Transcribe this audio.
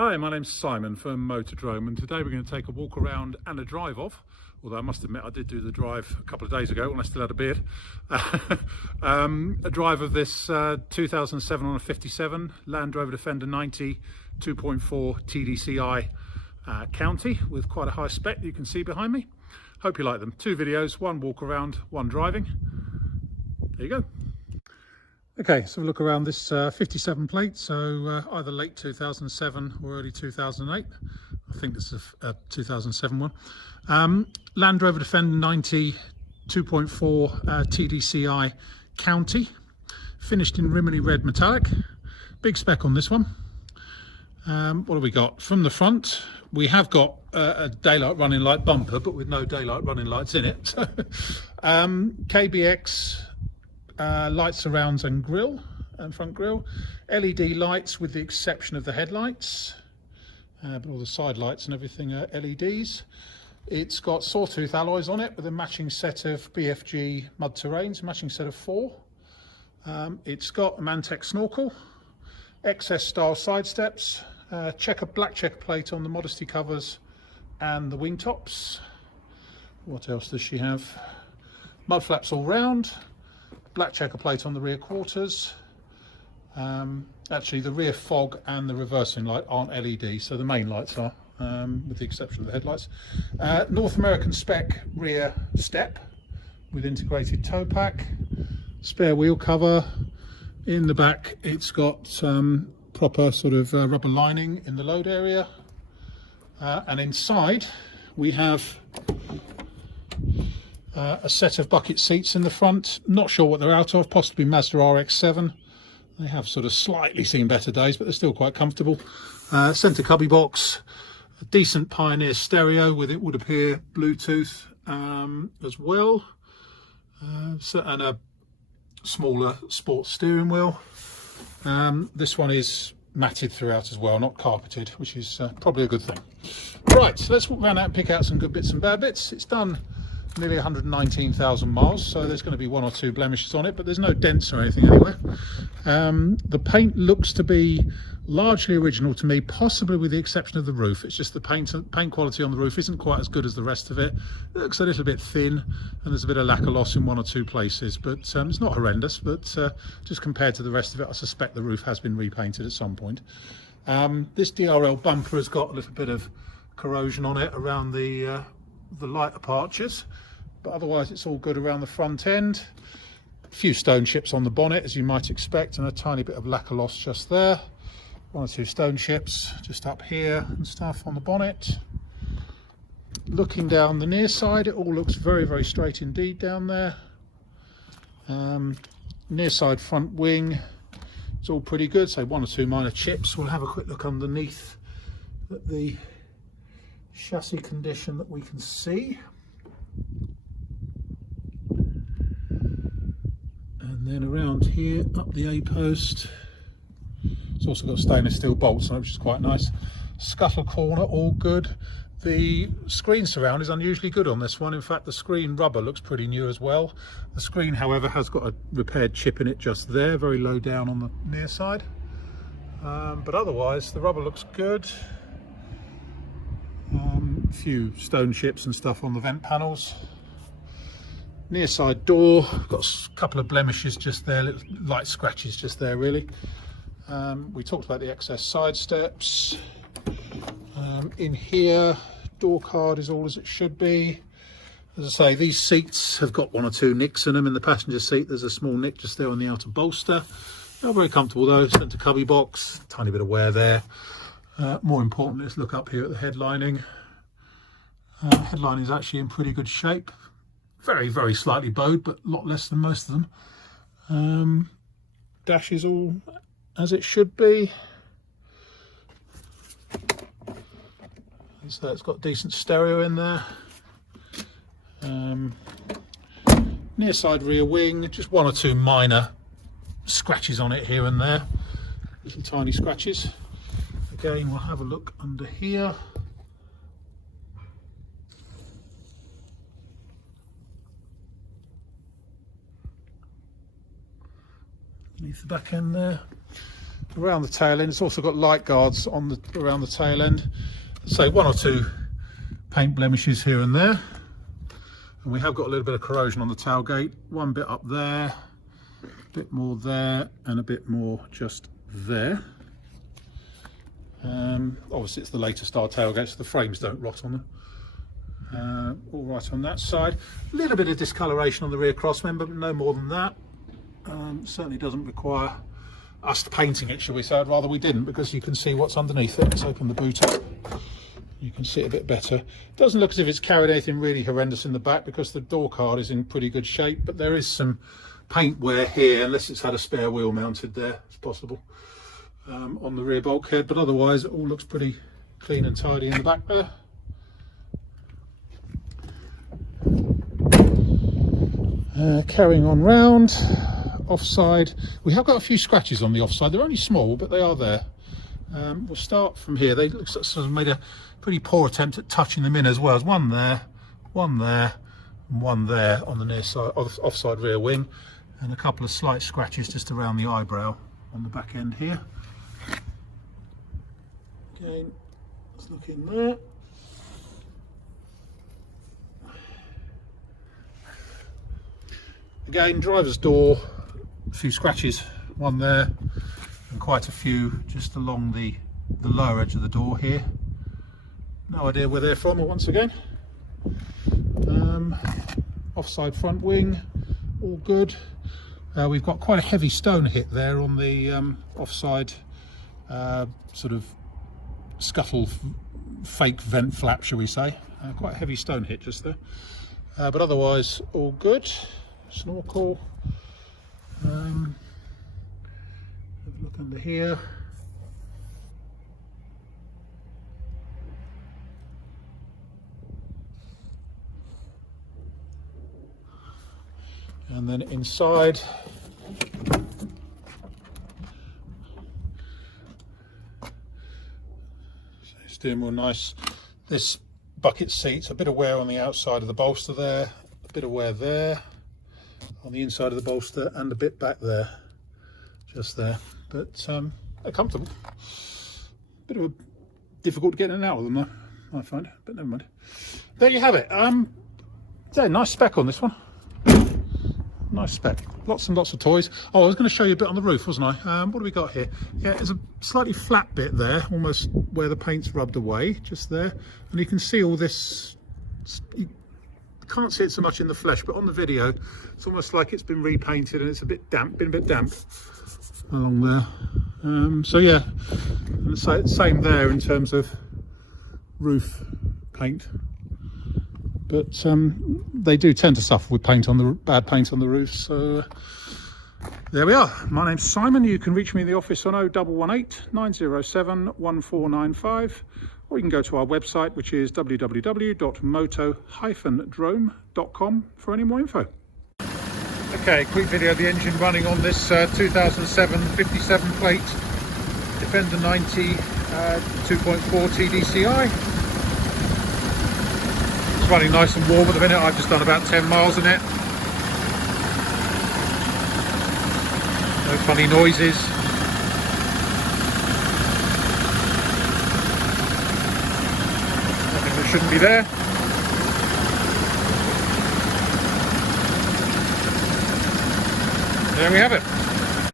Hi, my name's Simon from Motordrome, and today we're going to take a walk around and a drive off. Although I must admit I did do the drive a couple of days ago when I still had a beard. A drive of this 2007 on a 57 Land Rover Defender 90 2.4 TDCi County with quite a high spec that you can see behind me. Hope you like them. 2 videos, 1 walk around, 1 driving. There you go. Okay, so look around this 57 plate, so either late 2007 or early 2008. I think this is a 2007 one. Land Rover Defender 90 2.4 TDCi County, finished in Rimini red metallic. Big spec on this one. What have we got? From the front, we have got a daylight running light bumper, but with no daylight running lights in it. KBX lights, surrounds and grille and front grille, LED lights with the exception of the headlights, but all the side lights and everything are LEDs. It's got sawtooth alloys on it with a matching set of BFG mud terrains, matching set of 4. It's got a Mantex snorkel, XS style side steps, black checker plate on the modesty covers and the wing tops. What else does she have? Mud flaps all round, black checker plate on the rear quarters. Actually the rear fog and the reversing light aren't LED, so the main lights are, with the exception of the headlights. North American spec rear step with integrated tow pack, spare wheel cover. In the back it's got proper sort of rubber lining in the load area, and inside we have a set of bucket seats in the front. Not sure what they're out of, possibly Mazda RX-7. They have sort of slightly seen better days, but they're still quite comfortable. Centre cubby box, a decent Pioneer stereo with, it would appear, Bluetooth as well, and a smaller sports steering wheel. This one is matted throughout as well, not carpeted, which is probably a good thing. Right, so let's walk around out and pick out some good bits and bad bits. It's done nearly 119,000 miles, so there's going to be 1 or 2 blemishes on it, but there's no dents or anything anywhere. The paint looks to be largely original to me, possibly with the exception of the roof. It's just the paint quality on the roof isn't quite as good as the rest of it. It looks a little bit thin, and there's a bit of lacquer loss in 1 or 2 places, but it's not horrendous. But just compared to the rest of it, I suspect the roof has been repainted at some point. This DRL bumper has got a little bit of corrosion on it around the light apertures, but otherwise it's all good around the front end. A few stone chips on the bonnet, as you might expect, and a tiny bit of lacquer loss just there. 1 or 2 stone chips just up here and stuff on the bonnet. Looking down the near side, it all looks very, very straight indeed down there. Near side front wing, it's all pretty good, so 1 or 2 minor chips. We'll have a quick look underneath at the chassis condition that we can see. And then around here, up the A-post, it's also got stainless steel bolts on it, which is quite nice. Scuttle corner, all good. The screen surround is unusually good on this one. In fact, the screen rubber looks pretty new as well. The screen, however, has got a repaired chip in it just there, very low down on the near side. But otherwise, the rubber looks good. A few stone chips and stuff on the vent panels. Near side door, got a couple of blemishes just there, little light scratches just there really. We talked about the XS side steps. In here, door card is all as it should be. As I say, these seats have got 1 or 2 nicks in them. In the passenger seat there's a small nick just there on the outer bolster. Not very comfortable though. Centre cubby box, tiny bit of wear there. More importantly, let's look up here at the headlining. Headlining is actually in pretty good shape. Very, very slightly bowed, but a lot less than most of them. Dash is all as it should be. So it's got decent stereo in there. Near side rear wing, just 1 or 2 minor scratches on it here and there. Little tiny scratches. Again, we'll have a look under here. Beneath the back end there. around the tail end. It's also got light guards on the around the tail end. So 1 or 2 paint blemishes here and there. And we have got a little bit of corrosion on the tailgate. One bit up there, a bit more there, and a bit more just there. Obviously it's the later style tailgate, so the frames don't rot on them. All right on that side. A little bit of discoloration on the rear crossmember, but no more than that. Certainly doesn't require us painting it, shall we say. I'd rather we didn't, because you can see what's underneath it. Let's open the boot up. You can see it a bit better. Doesn't look as if it's carried anything really horrendous in the back, because the door card is in pretty good shape, but there is some paint wear here, unless it's had a spare wheel mounted there. It's possible on the rear bulkhead, but otherwise it all looks pretty clean and tidy in the back there. Carrying on round, offside. We have got a few scratches on the offside. They're only small, but they are there. We'll start from here. They look sort of made a pretty poor attempt at touching them in as well. There's one there, and one there on the near side, offside rear wing, and a couple of slight scratches just around the eyebrow on the back end here. Again, let's look in there. Again, driver's door, a few scratches, one there, and quite a few just along the lower edge of the door here. No idea where they're from once again. Offside front wing, all good. We've got quite a heavy stone hit there on the offside sort of scuttle fake vent flap, shall we say. Quite a heavy stone hit just there. But otherwise all good. Snorkel. Have a look under here. And then inside, steering wheel nice. This bucket seat's a bit of wear on the outside of the bolster there, a bit of wear there on the inside of the bolster, and a bit back there, just there. But they're comfortable. Bit of difficult to get in and out of them though, I find, but never mind. There you have it. Yeah, nice spec on this one. Nice spec. Lots and lots of toys. Oh, I was going to show you a bit on the roof, wasn't I? What do we got here? Yeah, there's a slightly flat bit there, almost where the paint's rubbed away, just there. And you can see all this. You can't see it so much in the flesh, but on the video, it's almost like it's been repainted and it's a bit damp, been a bit damp along there. So yeah, and same there in terms of roof paint. But they do tend to suffer with paint on the bad paint on the roof. So there we are. My name's Simon. You can reach me in the office on 0118 907 1495, or you can go to our website, which is www.moto-drome.com for any more info. Okay, quick video of the engine running on this 2007 57 plate Defender 90 2.4 TDCi. Running nice and warm at the minute. I've just done about 10 miles in it. No funny noises. Nothing that shouldn't be there. There we have it.